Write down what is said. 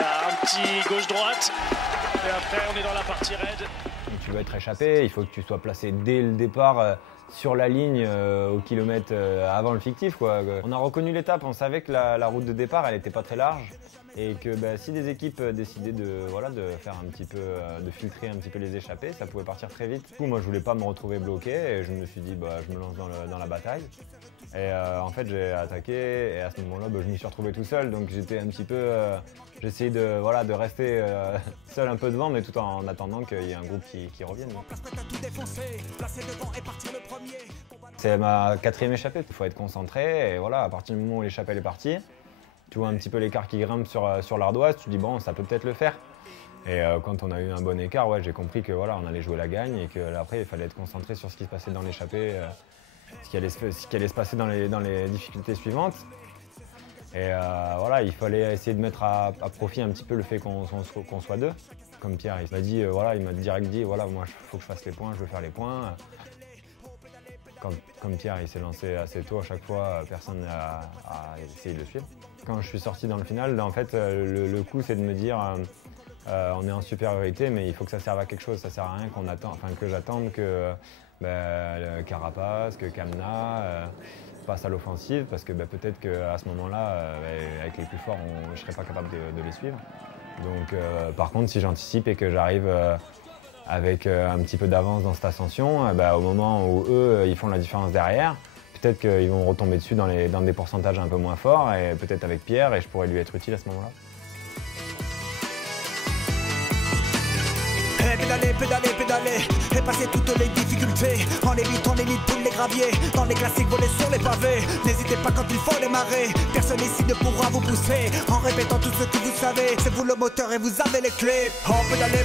Un petit gauche-droite. Et après, on est dans la partie raide. Donc, tu veux être échappé, il faut que tu sois placé dès le départ sur la ligne au kilomètre avant le fictif, quoi. On a reconnu l'étape, on savait que la route de départ elle n'était pas très large et que si des équipes décidaient de faire un petit peu, de filtrer un petit peu les échappées, ça pouvait partir très vite. Du coup, moi je voulais pas me retrouver bloqué et je me suis dit je me lance dans la bataille. Et en fait j'ai attaqué et à ce moment-là je m'y suis retrouvé tout seul, donc j'étais un petit peu, j'essayais de rester seul un peu devant, mais tout en attendant qu'il y ait un groupe qui revienne. C'est ma 4e échappée, il faut être concentré et voilà, à partir du moment où l'échappée est partie, tu vois un petit peu l'écart qui grimpe sur l'ardoise, tu te dis bon ça peut peut-être le faire. Et quand on a eu un bon écart, ouais, j'ai compris que voilà, on allait jouer la gagne et qu'après il fallait être concentré sur ce qui se passait dans l'échappée. Ce qui allait se passer dans les difficultés suivantes. Et voilà, il fallait essayer de mettre à profit un petit peu le fait qu'on soit deux. Comme Pierre, il m'a dit, il m'a direct dit, voilà, moi, il faut que je fasse les points, je veux faire les points. Comme Pierre, il s'est lancé assez tôt à chaque fois, personne n'a essayé de le suivre. Quand je suis sorti dans le final, en fait, le coup, c'est de me dire, on est en supériorité, mais il faut que ça serve à quelque chose. Ça sert à rien que j'attende que Carapace, que Kamna passe à l'offensive, parce que peut-être qu'à ce moment-là, avec les plus forts, je ne serais pas capable de les suivre. Donc par contre, si j'anticipe et que j'arrive avec un petit peu d'avance dans cette ascension, au moment où eux, ils font la différence derrière, peut-être qu'ils vont retomber dessus dans des pourcentages un peu moins forts, et peut-être avec Pierre, et je pourrais lui être utile à ce moment-là. Pédaler, et passer toutes les difficultés en évitant les nids de poules, les graviers, dans les classiques volés sur les pavés. N'hésitez pas quand il faut démarrer, personne ici ne pourra vous pousser en répétant tout ce que vous savez. C'est vous le moteur et vous avez les clés. Oh pédaler,